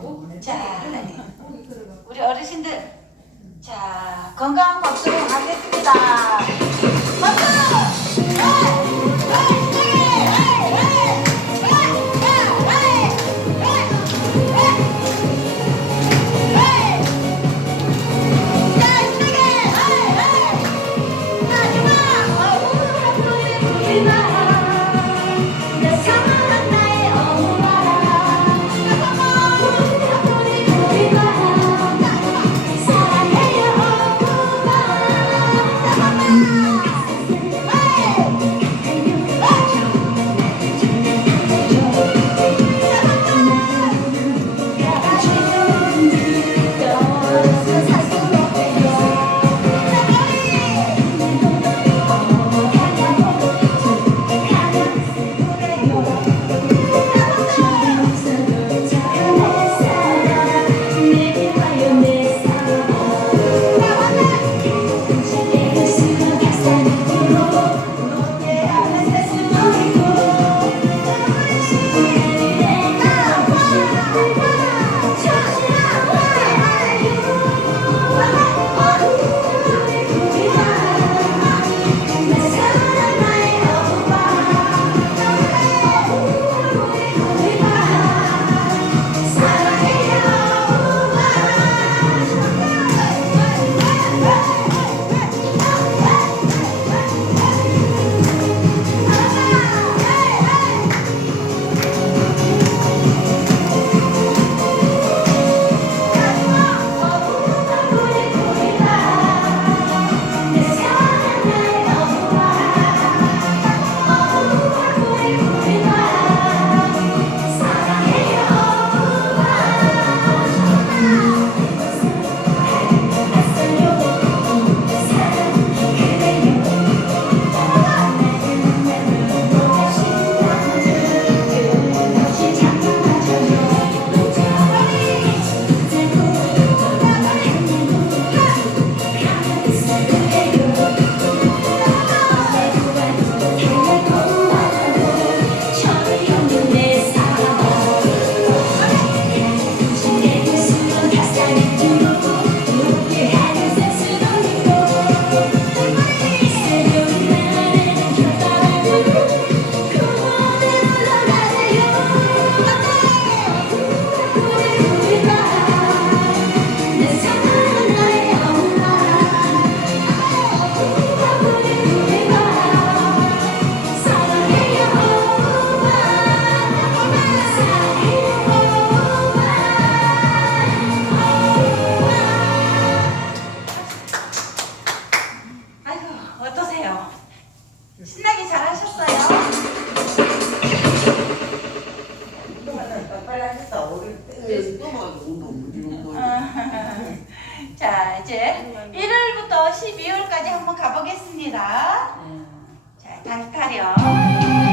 우리 자, 우리 어르신들, 자 건강한 박수로 가겠습니다. 자, 이제 1월부터 12월까지 한번 가보겠습니다. 네. 자, 다시 타령.